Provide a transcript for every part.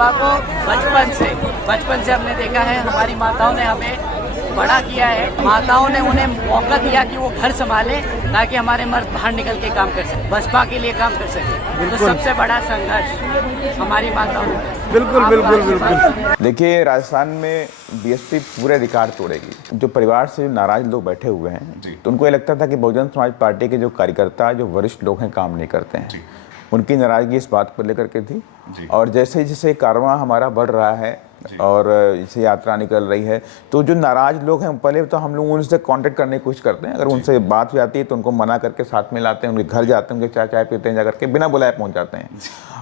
बसपा को बचपन से हमने देखा है, हमारी माताओं ने हमें बड़ा किया है। माताओं ने उन्हें मौका दिया कि वो घर संभाले ताकि हमारे मर्द बाहर निकल के काम कर सके, बसपा के लिए काम कर सके। तो सबसे बड़ा संघर्ष हमारी माताओं ने। बिल्कुल। देखिए, राजस्थान में बीएसपी पूरे रिकॉर्ड तोड़ेगी। जो परिवार से नाराज लोग बैठे हुए हैं, तो उनको ये लगता था कि बहुजन समाज पार्टी के जो कार्यकर्ता, जो वरिष्ठ लोग हैं, काम नहीं करते हैं। उनकी नाराजगी इस बात को लेकर के थी। और जैसे जैसे कारवां हमारा बढ़ रहा है और इसे यात्रा निकल रही है, तो जो नाराज लोग हैं, पहले तो हम लोग उनसे कांटेक्ट करने की कोशिश करते हैं। अगर उनसे बात हो जाती है तो उनको मना करके साथ में लाते हैं, उनके घर जाते हैं, उनके चाय पीते हैं, जा करके बिना बुलाए पहुंच जाते हैं।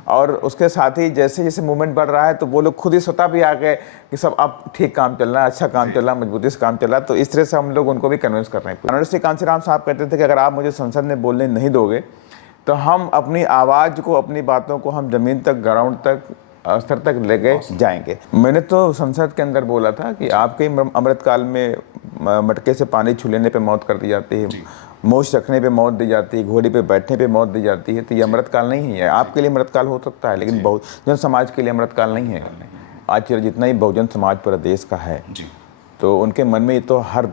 और उसके साथ ही जैसे जैसे मूवमेंट बढ़ रहा है तो वो लोग खुद ही स्वतः भी आ गए कि सब अब ठीक काम चल रहा है, अच्छा काम चल रहा है, मजबूती से काम चल रहा है। तो इस तरह से हम लोग उनको भी कन्विंस कर रहे हैं। मनोज कांशीराम साहब कहते थे कि अगर आप मुझे संसद में बोलने नहीं दोगे तो हम अपनी आवाज़ को, अपनी बातों को हम ज़मीन तक, ग्राउंड तक, स्तर तक लेके जाएंगे। मैंने तो संसद के अंदर बोला था कि आपके अमृतकाल में मटके से पानी छू लेने पे मौत कर दी जाती है, मोश रखने पे मौत दी जाती है, घोड़ी पे बैठने पे मौत दी जाती है। तो ये अमृतकाल नहीं है। आपके लिए अमृतकाल हो सकता है, लेकिन बहुजन समाज के लिए अमृतकाल नहीं है। आज जितना ही बहुजन समाज पूरा देश का है, तो उनके मन में, ये तो हर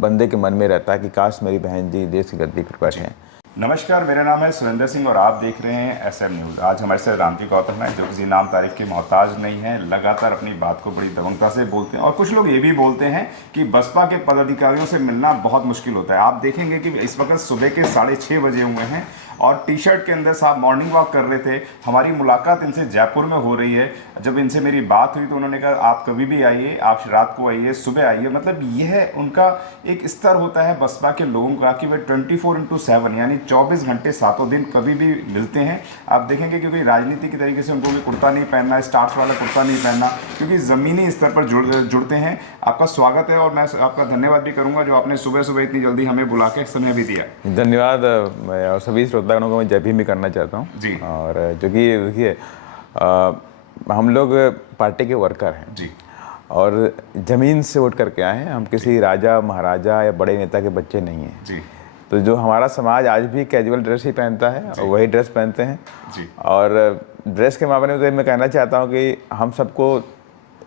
बंदे के मन में रहता है कि काश मेरी बहन जी देश की गद्दी पर बैठे हैं। नमस्कार, मेरा नाम है सुरेंद्र सिंह और आप देख रहे हैं एसएम न्यूज़। आज हमारे साथ रामजी गौतम है, जो किसी नाम तारीफ के मोहताज नहीं है, लगातार अपनी बात को बड़ी दबंगता से बोलते हैं। और कुछ लोग ये भी बोलते हैं कि बसपा के पदाधिकारियों से मिलना बहुत मुश्किल होता है। आप देखेंगे कि इस वक्त सुबह के 6:30 बजे हुए हैं और टी शर्ट के अंदर साहब मॉर्निंग वॉक कर रहे थे। हमारी मुलाकात इनसे जयपुर में हो रही है। जब इनसे मेरी बात हुई तो उन्होंने कहा आप कभी भी आइए, आप रात को आइए, सुबह आइए। मतलब यह उनका एक स्तर होता है बसपा के लोगों का कि वे 24/7 यानी 24 घंटे 7 दिन कभी भी मिलते हैं। आप देखेंगे क्योंकि राजनीति की तरीके से उनको भी कुर्ता नहीं पहनना, स्टार्स वाला कुर्ता नहीं पहनना, क्योंकि ज़मीनी स्तर पर जुड़ते हैं। आपका स्वागत है और मैं आपका धन्यवाद भी करूँगा जो आपने सुबह सुबह इतनी जल्दी हमें बुला के समय भी दिया। धन्यवाद। और सभी श्रोतागणों को मैं जय भीम भी करना चाहता हूँ जी। और जो कि देखिए, हम लोग पार्टी के वर्कर हैं जी, और ज़मीन से उठ करके आए हैं। हम किसी राजा महाराजा या बड़े नेता के बच्चे नहीं हैं जी। तो जो हमारा समाज आज भी कैजुअल ड्रेस ही पहनता है और वही ड्रेस पहनते हैं जी। और ड्रेस के मामले में तो मैं कहना चाहता हूँ कि हम सबको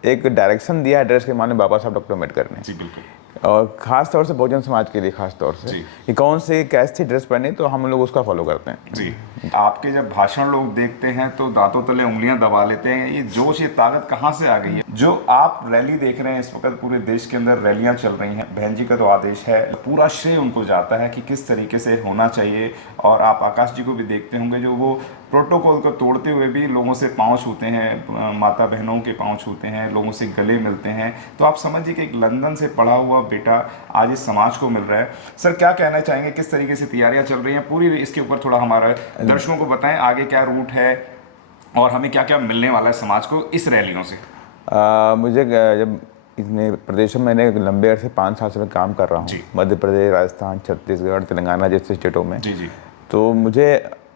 एक डायरेक्शन दिया है ड्रेस के मामले में बाबा साहब डॉक्टर अम्बेडकर ने जी। बिल्कुल। और ख़ास तौर से बहुजन समाज के लिए ख़ास तौर से कि कौन से कैसी ड्रेस पहने, तो हम लोग उसका फॉलो करते हैं जी। आपके जब भाषण लोग देखते हैं तो दांतों तले उंगलियां दबा लेते हैं। ये जोश, ये ताकत कहाँ से आ गई है? जो आप रैली देख रहे हैं इस वक्त, पूरे देश के अंदर रैलियां चल रही हैं, बहन जी का तो आदेश है, पूरा श्रेय उनको जाता है कि किस तरीके से होना चाहिए। और आप आकाश जी को भी देखते होंगे जो वो प्रोटोकॉल को तोड़ते हुए भी लोगों से पाँव छूते हैं, माता बहनों के पाँव छूते हैं, लोगों से गले मिलते हैं। तो आप समझिए कि एक लंदन से पढ़ा हुआ बेटा आज इस समाज को मिल रहा है। सर, क्या कहना चाहेंगे, किस तरीके से तैयारियां चल रही हैं पूरी, इसके ऊपर थोड़ा हमारा दर्शकों को बताएं, आगे क्या रूट है और हमें क्या क्या मिलने वाला है समाज को इस रैलियों से? मुझे जब इतने प्रदेशों में मैंने लंबे अरसे 5 साल से मैं काम कर रहा हूँ, मध्य प्रदेश, राजस्थान, छत्तीसगढ़, तेलंगाना जैसे स्टेटों में जी। तो मुझे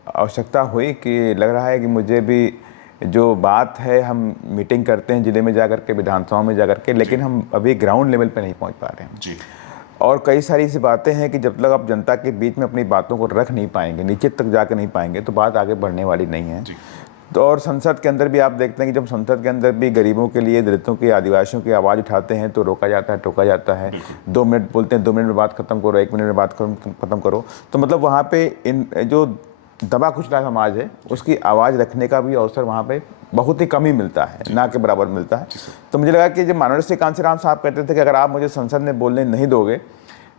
आवश्यकता हुई कि लग रहा है कि मुझे भी जो बात है, हम मीटिंग करते हैं ज़िले में जाकर के, विधानसभा में जाकर के, लेकिन हम अभी ग्राउंड लेवल पे नहीं पहुंच पा रहे हैं जी। और कई सारी ऐसी बातें हैं कि जब तक आप जनता के बीच में अपनी बातों को रख नहीं पाएंगे, नीचे तक जाकर नहीं पाएंगे, तो बात आगे बढ़ने वाली नहीं है जी। तो और संसद के अंदर भी आप देखते हैं कि जब संसद के अंदर भी गरीबों के लिए, दलितों की, आदिवासियों की आवाज़ उठाते हैं तो रोका जाता है, टोका जाता है। 2 मिनट बोलते हैं, 2 मिनट में बात खत्म करो, 1 मिनट में बात खत्म करो। तो मतलब वहाँ पे इन जो दबा कुचला समाज है उसकी आवाज़ रखने का भी अवसर वहाँ पे बहुत ही कम ही मिलता है, ना के बराबर मिलता है। तो मुझे लगा कि जब मनोज कांशीराम साहब कहते थे कि अगर आप मुझे संसद में बोलने नहीं दोगे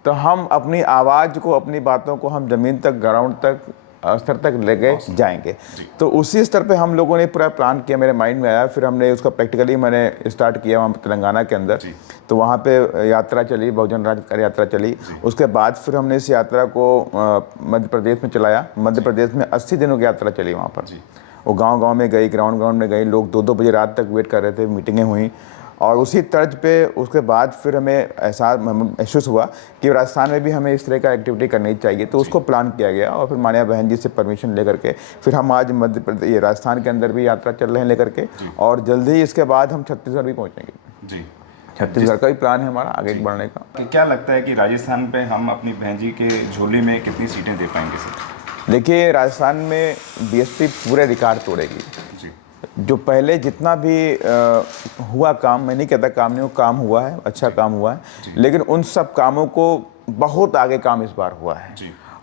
तो हम अपनी आवाज़ को, अपनी बातों को हम ज़मीन तक, ग्राउंड तक, स्तर तक लेके जाएंगे। तो उसी स्तर पे हम लोगों ने पूरा प्लान किया, मेरे माइंड में आया। फिर हमने उसका प्रैक्टिकली मैंने स्टार्ट किया वहाँ तेलंगाना के अंदर। तो वहाँ पे यात्रा चली, बहुजन राज यात्रा चली। उसके बाद फिर हमने इस यात्रा को मध्य प्रदेश में चलाया। मध्य प्रदेश में 80 दिनों की यात्रा चली वहाँ पर। वो गाँव में गई, ग्राउंड में गई, लोग 2-2 बजे रात तक वेट कर रहे थे, मीटिंगें हुई। और उसी तर्ज पे उसके बाद फिर हमें एहसास महसूस हुआ कि राजस्थान में भी हमें इस तरह का एक्टिविटी करनी चाहिए। तो उसको प्लान किया गया और फिर माननीय बहन जी से परमिशन लेकर के फिर हम आज मध्य प्रदेश, ये राजस्थान के अंदर भी यात्रा चल रहे हैं लेकर के, और जल्दी ही इसके बाद हम छत्तीसगढ़ भी पहुँचेंगे जी। छत्तीसगढ़ का भी प्लान है हमारा आगे बढ़ने का। तो क्या लगता है कि राजस्थान पे हम अपनी बहन जी के झोली में कितनी सीटें दे पाएंगे सर? देखिए, राजस्थान में बीएसपी पूरे रिकॉर्ड तोड़ेगी जी। जो पहले जितना भी हुआ काम, मैं नहीं कहता काम नहीं हुआ, काम हुआ है, अच्छा काम हुआ है, लेकिन उन सब कामों को बहुत आगे काम इस बार हुआ है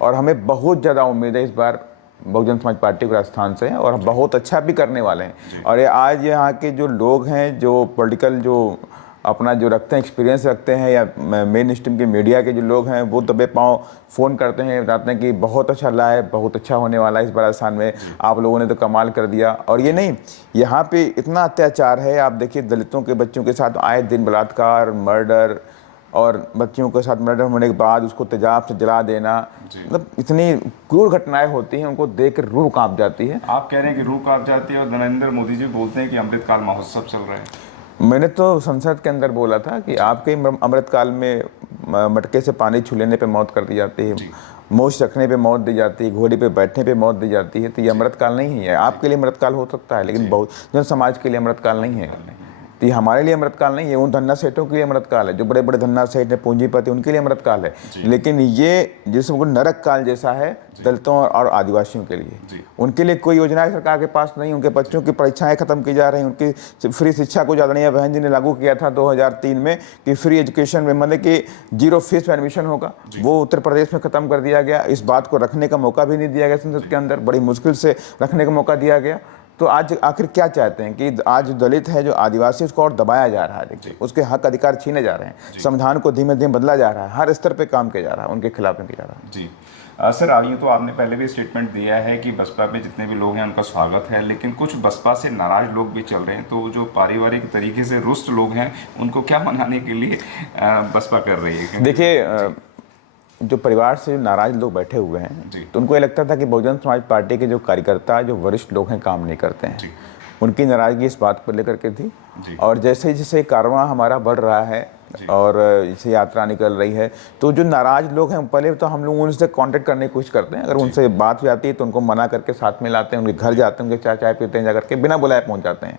और हमें बहुत ज़्यादा उम्मीद है इस बार बहुजन समाज पार्टी को राजस्थान से और हम बहुत अच्छा भी करने वाले हैं। और ये आज यहाँ के जो लोग हैं, जो पॉलिटिकल जो अपना जो रखते हैं, एक्सपीरियंस रखते हैं, या मेन स्ट्रीम के मीडिया के जो लोग हैं, वो दबे पाँव फ़ोन करते हैं, बताते हैं कि बहुत अच्छा रहा है, बहुत अच्छा होने वाला है इस बार राजस्थान में, आप लोगों ने तो कमाल कर दिया। और ये नहीं, यहाँ पे इतना अत्याचार है, आप देखिए दलितों के बच्चों के साथ आए दिन बलात्कार, मर्डर, और बच्चियों के साथ मर्डर होने के बाद उसको तेजाब से जला देना, मतलब इतनी क्रूर घटनाएं होती हैं, उनको देख कर रूह कांप जाती है। आप कह रहे हैं कि रूह कांप जाती है और नरेंद्र मोदी जी बोलते हैं कि अमृतकाल महोत्सव चल रहा है। मैंने तो संसद के अंदर बोला था कि आपके अमृतकाल में मटके से पानी छू लेने पे मौत कर दी जाती है, मोश रखने पे मौत दी जाती है, घोड़ी पे बैठने पे मौत दी जाती है, तो ये अमृतकाल नहीं है। आपके लिए अमृतकाल हो सकता है, लेकिन बहुजन समाज के लिए अमृतकाल नहीं है। तो ये हमारे लिए अमृतकाल नहीं है, उन धन्ना सेठों के लिए अमृतकाल है, जो बड़े बड़े धन्ना सेठ हैं, पूंजीपति, उनके लिए अमृतकाल है। लेकिन ये जिसको नरक काल जैसा है दलितों और आदिवासियों के लिए, उनके लिए कोई योजना है सरकार के पास नहीं। उनके बच्चों की परीक्षाएं खत्म की जा रही हैं, उनकी फ्री शिक्षा को आदरणीय बहन जी ने लागू किया था 2003 में कि फ्री एजुकेशन में, मतलब कि 0 फीस में एडमिशन होगा, वो उत्तर प्रदेश में ख़त्म कर दिया गया। इस बात को रखने का मौका भी नहीं दिया गया संसद के अंदर, बड़ी मुश्किल से रखने का मौका दिया गया। तो आज आखिर क्या चाहते हैं कि आज दलित है, जो आदिवासी, उसको और दबाया जा रहा है, देखिए उसके हक अधिकार छीने जा रहे हैं, संविधान को धीमे धीमे बदला जा रहा है, हर स्तर पे काम किया जा रहा है, उनके खिलाफ किया जा रहा है। जी सर, आगे तो आपने पहले भी स्टेटमेंट दिया है कि बसपा में जितने भी लोग हैं उनका स्वागत है, लेकिन कुछ बसपा से नाराज लोग भी चल रहे हैं, तो जो पारिवारिक तरीके से रुष्ट लोग हैं उनको क्या मनाने के लिए बसपा कर रही है? देखिए, जो परिवार से नाराज लोग बैठे हुए हैं, तो उनको ये लगता था कि बहुजन समाज पार्टी के जो कार्यकर्ता, जो वरिष्ठ लोग हैं, काम नहीं करते हैं। उनकी नाराजगी इस बात को लेकर के थी। और जैसे जैसे कारवां हमारा बढ़ रहा है और इसे यात्रा निकल रही है, तो जो नाराज लोग हैं, पहले तो हम लोग उनसे कांटेक्ट करने की कोशिश करते हैं। अगर उनसे बात भी आती है तो उनको मना करके साथ में लाते हैं, उनके घर जाते हैं, उनके चाय पीते हैं, जा करके बिना बुलाए पहुंच जाते हैं।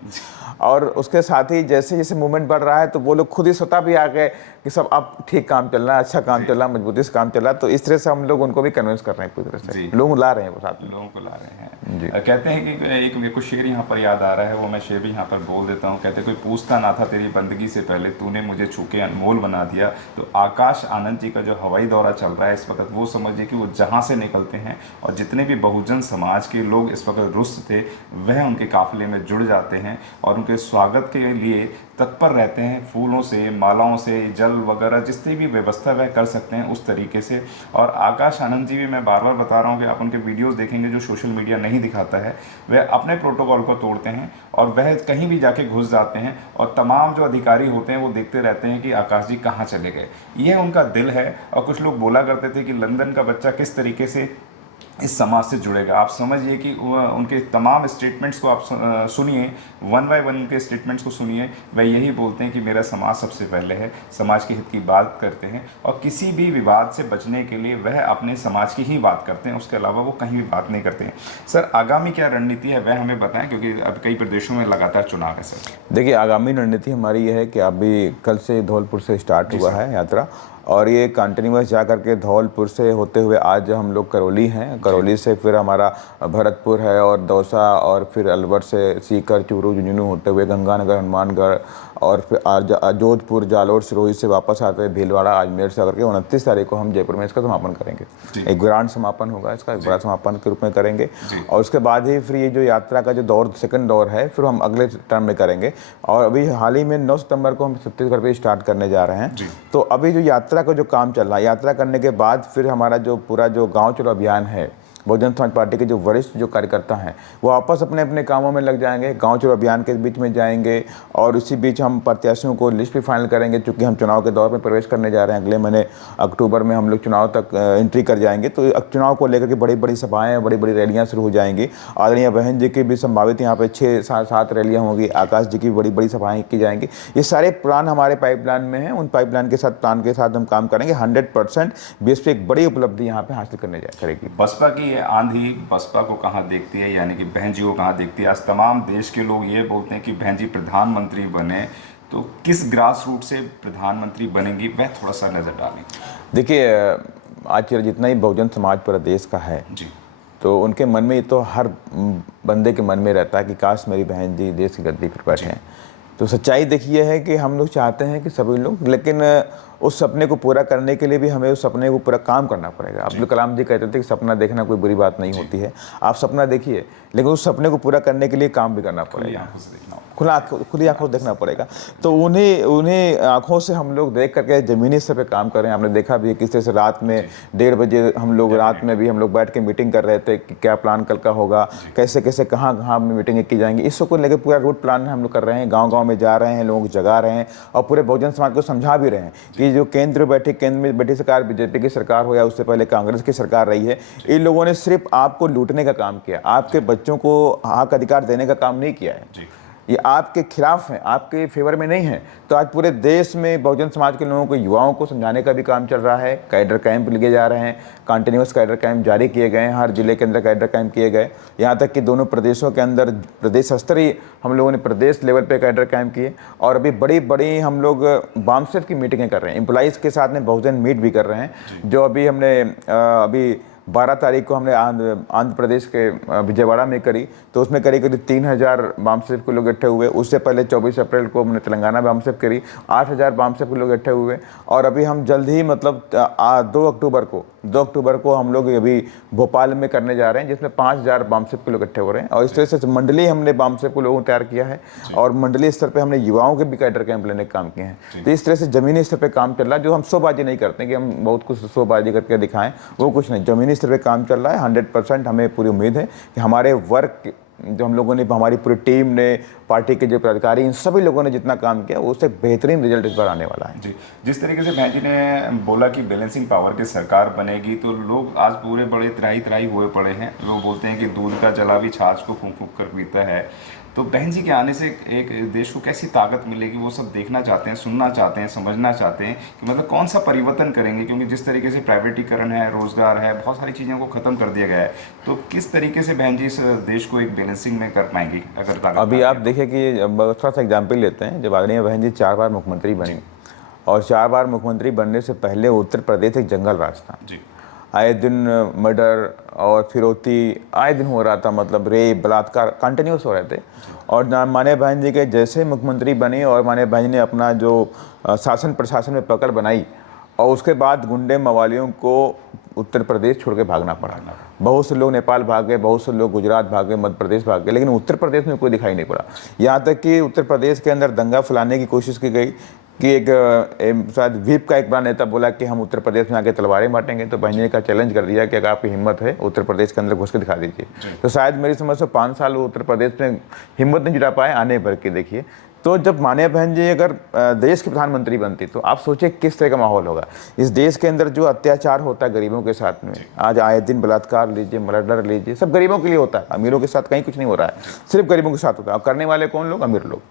और उसके साथ ही जैसे जैसे मूवमेंट बढ़ रहा है, तो वो लोग खुद ही स्वतः भी आ गए कि सब अब ठीक काम चल रहा है, अच्छा काम चल रहा है, मजबूती से काम चल रहा है। तो इस तरह से हम लोग उनको भी कन्विंस कर रहे हैं, पूरी तरह से लोग ला रहे हैं, वो साथ में लोगों को ला रहे हैं। कहते हैं कि एक मेरे को शेर यहाँ पर याद आ रहा है, वो मैं शेर भी यहाँ पर बोल देता हूँ। कहते कोई पूछता ना था तेरी बंदगी से पहले, तूने मुझे छूके अनमोल बना दिया। तो आकाश आनंद जी का जो हवाई दौरा चल रहा है इस वक्त, वो समझिए कि वो जहाँ से निकलते हैं और जितने भी बहुजन समाज के लोग इस वक्त रुष्ट थे, वह उनके काफिले में जुड़ जाते हैं और उनके स्वागत के लिए तत्पर रहते हैं, फूलों से, मालाओं से, जल वगैरह जितनी भी व्यवस्था वह कर सकते हैं उस तरीके से। और आकाश आनंद जी भी, मैं बार बार बता रहा हूँ कि आप उनके वीडियोस देखेंगे जो सोशल मीडिया नहीं दिखाता है, वह अपने प्रोटोकॉल को तोड़ते हैं और वह कहीं भी जाके घुस जाते हैं और तमाम जो अधिकारी होते हैं वो देखते रहते हैं कि आकाश जी कहाँ चले गए। यह उनका दिल है। और कुछ लोग बोला करते थे कि लंदन का बच्चा किस तरीके से इस समाज से जुड़ेगा। आप समझिए कि उनके तमाम स्टेटमेंट्स को आप सुनिए, वन बाय वन उनके स्टेटमेंट्स को सुनिए। वह यही बोलते हैं कि मेरा समाज सबसे पहले है, समाज के हित की बात करते हैं और किसी भी विवाद से बचने के लिए वह अपने समाज की ही बात करते हैं, उसके अलावा वो कहीं भी बात नहीं करते हैं। सर, आगामी क्या रणनीति है वह हमें बताएं, क्योंकि अब कई प्रदेशों में लगातार चुनाव है। सर देखिए, आगामी रणनीति हमारी यह है कि अभी कल से धौलपुर से स्टार्ट हुआ है यात्रा, और ये कंटिन्यूस जा करके धौलपुर से होते हुए आज हम लोग करौली हैं, करौली से फिर हमारा भरतपुर है और दौसा, और फिर अलवर से सीकर, चूरू, झुंझुनू होते हुए गंगानगर, हनुमानगढ़, और फिर जोधपुर, जालोर, सिरोही से वापस आते हुए भीलवाड़ा, अजमेर से करके 29 तारीख को हम जयपुर में इसका समापन करेंगे। एक ग्रांड समापन होगा इसका, एक बड़ा समापन के रूप में करेंगे। और उसके बाद ही फिर ये जो यात्रा का जो दौर, सेकंड दौर है, फिर हम अगले टर्म में करेंगे। और अभी हाल ही में 9 सितंबर को हम छत्तीसगढ़ पे स्टार्ट करने जा रहे हैं। तो अभी जो यात्रा का जो काम चल रहा है, यात्रा करने के बाद फिर हमारा जो पूरा जो गाँव चलो अभियान है, बहुजन समाज पार्टी के जो वरिष्ठ जो कार्यकर्ता हैं वो आपस अपने अपने कामों में लग जाएंगे, गांव चुनाव अभियान के बीच में जाएंगे। और उसी बीच हम प्रत्याशियों को लिस्ट भी फाइनल करेंगे, चूँकि हम चुनाव के दौर में प्रवेश करने जा रहे हैं। अगले महीने अक्टूबर में हम लोग चुनाव तक एंट्री कर जाएंगे। तो चुनाव को लेकर के बड़ी बड़ी सभाएँ, बड़ी बड़ी रैलियाँ शुरू हो जाएंगी। आदरणीय बहन जी की भी संभावित यहाँ पर 6-7 रैलियाँ होंगी, आकाश जी की बड़ी बड़ी सभाएँ की जाएंगी। ये सारे प्लान हमारे पाइपलाइन में हैं, उन पाइपलाइन के साथ, प्लान के साथ हम काम करेंगे। 100% बेस पे एक बड़ी उपलब्धि यहाँ पे हासिल करने करेगी बसपा की आंधी। बसपा को कहाँ देखती है, यानी कि बहन जी को कहाँ देखती है? आज तमाम देश के लोग ये बोलते हैं कि बहन जी प्रधानमंत्री बने, तो किस ग्रास रूट से प्रधानमंत्री बनेंगी वह थोड़ा सा नज़र डालें। देखिए, आज जितना ही बहुजन समाज पूरा देश का है जी, तो उनके मन में तो हर बंदे के मन में रहता है कि काश मेरी बहन जी देश की गद्दी पर बैठे हैं। तो सच्चाई देखिए है कि हम लोग चाहते हैं कि सभी लोग, लेकिन उस सपने को पूरा करने के लिए भी हमें उस सपने को पूरा काम करना पड़ेगा। अब्दुल कलाम जी कहते थे कि सपना देखना कोई बुरी बात नहीं होती है। आप सपना देखिए, लेकिन उस सपने को पूरा करने के लिए काम भी करना पड़ेगा, खुली आंखों से देखना पड़ेगा। तो उन्हें आंखों से हम लोग देख करके ज़मीनी स्तर पे काम कर रहे हैं। आपने देखा भी किस तरह से रात में 1:30 बजे हम लोग बैठ के मीटिंग कर रहे थे कि क्या प्लान कल का होगा, कैसे कैसे कहाँ मीटिंग की जाएंगी। इसको को लेकर पूरा रूट प्लान हम लोग कर रहे हैं, गाँव में जा रहे हैं, लोगों को जगा रहे हैं और पूरे बहुजन समाज को समझा भी रहे हैं कि जो केंद्र में बैठी सरकार, बीजेपी की सरकार हो या उससे पहले कांग्रेस की सरकार रही है, इन लोगों ने सिर्फ आपको लूटने का काम किया, आपके बच्चों को हक अधिकार देने का काम नहीं किया है। ये आपके खिलाफ हैं, आपके फेवर में नहीं है। तो आज पूरे देश में बहुजन समाज के लोगों को, युवाओं को समझाने का भी काम चल रहा है। कैडर कैंप लिए जा रहे हैं, कंटिन्यूस कैडर कैंप जारी किए गए हैं, हर जिले के अंदर कैडर कैंप किए गए। यहाँ तक कि दोनों प्रदेशों के अंदर प्रदेश स्तरीय हम लोगों ने प्रदेश लेवल पे कैडर कैंप किए और अभी बड़ी हम लोग बामसेफ की मीटिंगें कर रहे हैं, एम्प्लॉइज़ के साथ में बहुजन मीट भी कर रहे हैं। जो अभी 12 तारीख को हमने आंध्र प्रदेश के विजयवाड़ा में करी, तो उसमें करीब 3000 बामसेफ के लोग इकट्ठे हुए। उससे पहले 24 अप्रैल को हमने तेलंगाना बामसेफ करी, 8000 बामसेफ के लोग इकट्ठे हुए। और अभी हम जल्द ही 2 अक्टूबर को हम लोग अभी भोपाल में करने जा रहे हैं, जिसमें 5000 बामसेफ के लोग इकट्ठे हो रहे हैं। और इस तरह से मंडली हमने बामसेफ को लोगों को तैयार किया है और मंडलीय स्तर पर हमने युवाओं के भी कैडर कैंप लेने का काम किए हैं। तो इस तरह से ज़मीनी स्तर पर काम चल रहा है। जो हम शोबाजी नहीं करते कि हम बहुत कुछ शोबाजी करके दिखाएं, वो कुछ नहीं, ज़मीनी स्तर पे काम चल रहा है। 100% हमें पूरी उम्मीद है कि हमारे वर्क जो हम लोगों ने, हमारी पूरी टीम ने, पार्टी के जो पदाधिकारी, इन सभी लोगों ने जितना काम किया उससे बेहतरीन रिजल्ट इस बार आने वाला है। जी, जिस तरीके से बहन जी ने बोला कि बैलेंसिंग पावर की सरकार बनेगी, तो लोग आज पूरे बड़े त्राही हुए पड़े हैं। लोग बोलते हैं कि दूध का जला भी छाछ को फूंक कर पीता है। तो बहन जी के आने से एक देश को कैसी ताकत मिलेगी, वो सब देखना चाहते हैं, सुनना चाहते हैं, समझना चाहते हैं कि मतलब कौन सा परिवर्तन करेंगे। क्योंकि जिस तरीके से प्राइवेटीकरण है, रोजगार है, बहुत सारी चीज़ों को ख़त्म कर दिया गया है। तो किस तरीके से बहन जी इस देश को एक बैलेंसिंग में कर पाएंगी अगर ताकत? अभी आप देखिए कि थोड़ा सा एग्जाम्पल लेते हैं। जब आदरणीय बहन जी 4 बार मुख्यमंत्री बनी और 4 बार मुख्यमंत्री बनने से पहले उत्तर प्रदेश एक जंगल राज था। आए दिन मर्डर और फिरौती आए दिन हो रहा था, मतलब रेप, बलात्कार कंटिन्यूस हो रहे थे। और माननीय बहन जी के जैसे मुख्यमंत्री बने और माननीय बहन जी ने अपना जो शासन प्रशासन में पकड़ बनाई और उसके बाद गुंडे मवालियों को उत्तर प्रदेश छोड़ के भागना पड़ा। बहुत से लोग नेपाल भाग गए, बहुत से लोग गुजरात भाग गए, मध्य प्रदेश भाग गए, लेकिन उत्तर प्रदेश में कोई दिखाई नहीं पड़ा। यहाँ तक कि उत्तर प्रदेश के अंदर दंगा फैलाने की कोशिश की गई कि शायद विप का एक बड़ा नेता बोला कि हम उत्तर प्रदेश में आके तलवारें बांटेंगे। तो बहन जी का चैलेंज कर दिया कि अगर आपकी हिम्मत है उत्तर प्रदेश के अंदर घुस के दिखा दीजिए। तो शायद मेरी समझ से 5 साल उत्तर प्रदेश में हिम्मत नहीं जुटा पाए, आने भर के देखिए। तो जब माननीय बहन जी अगर देश की प्रधानमंत्री बनती तो आप सोचिए किस तरह का माहौल होगा। इस देश के अंदर जो अत्याचार होता है गरीबों के साथ में, आज आए दिन बलात्कार लीजिए, मर्डर लीजिए, सब गरीबों के लिए होता है। अमीरों के साथ कहीं कुछ नहीं हो रहा है, सिर्फ गरीबों के साथ होता है। और करने वाले कौन लोग? अमीर लोग।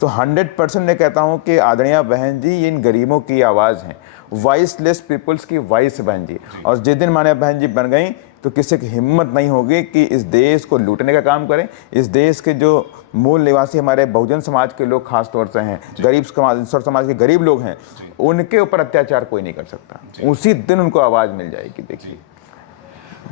तो 100% मैं कहता हूँ कि आदरणीय बहन जी इन गरीबों की आवाज़ हैं, वॉइसलेस पीपल्स की वॉइस बहन जी। और जिस दिन माननीय बहन जी बन गई तो किसी की हिम्मत नहीं होगी कि इस देश को लूटने का काम करें। इस देश के जो मूल निवासी हमारे बहुजन समाज के लोग खास तौर से हैं, गरीब समाज के गरीब लोग हैं, उनके ऊपर अत्याचार कोई नहीं कर सकता। उसी दिन उनको आवाज़ मिल जाएगी। देखिए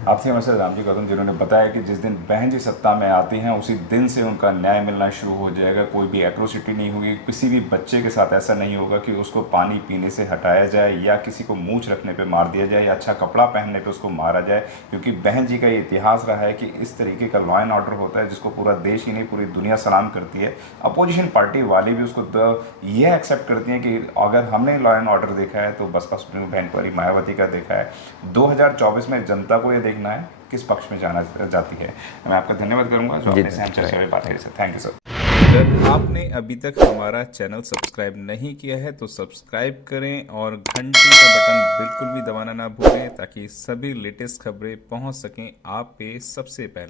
आपसे हमारे साथ रामजी गौतम जिन्होंने बताया कि जिस दिन बहन जी सत्ता में आती हैं उसी दिन से उनका न्याय मिलना शुरू हो जाएगा। कोई भी एट्रोसिटी नहीं होगी, किसी भी बच्चे के साथ ऐसा नहीं होगा कि उसको पानी पीने से हटाया जाए या किसी को मूंछ रखने पे मार दिया जाए या अच्छा कपड़ा पहनने पे उसको मारा जाए। क्योंकि बहन जी का ये इतिहास रहा है कि इस तरीके का लॉ एंड ऑर्डर होता है जिसको पूरा देश ही नहीं पूरी दुनिया सलाम करती है। अपोजिशन पार्टी वाले भी उसको ये एक्सेप्ट करती हैं कि अगर हमने लॉ एंड ऑर्डर देखा है तो बसपा सुप्रीमो बहन कुमारी मायावती का देखा है। 2024 में जनता को देखना है किस पक्ष में जाना जाती है। मैं आपका धन्यवाद करूंगा जो आपने से हम चर्चा में बात करी। Thank you sir. अगर आपने अभी तक हमारा चैनल सब्सक्राइब नहीं किया है तो सब्सक्राइब करें और घंटी का बटन बिल्कुल भी दबाना ना भूलें ताकि सभी लेटेस्ट खबरें पहुंच सकें आप पे सबसे पहले।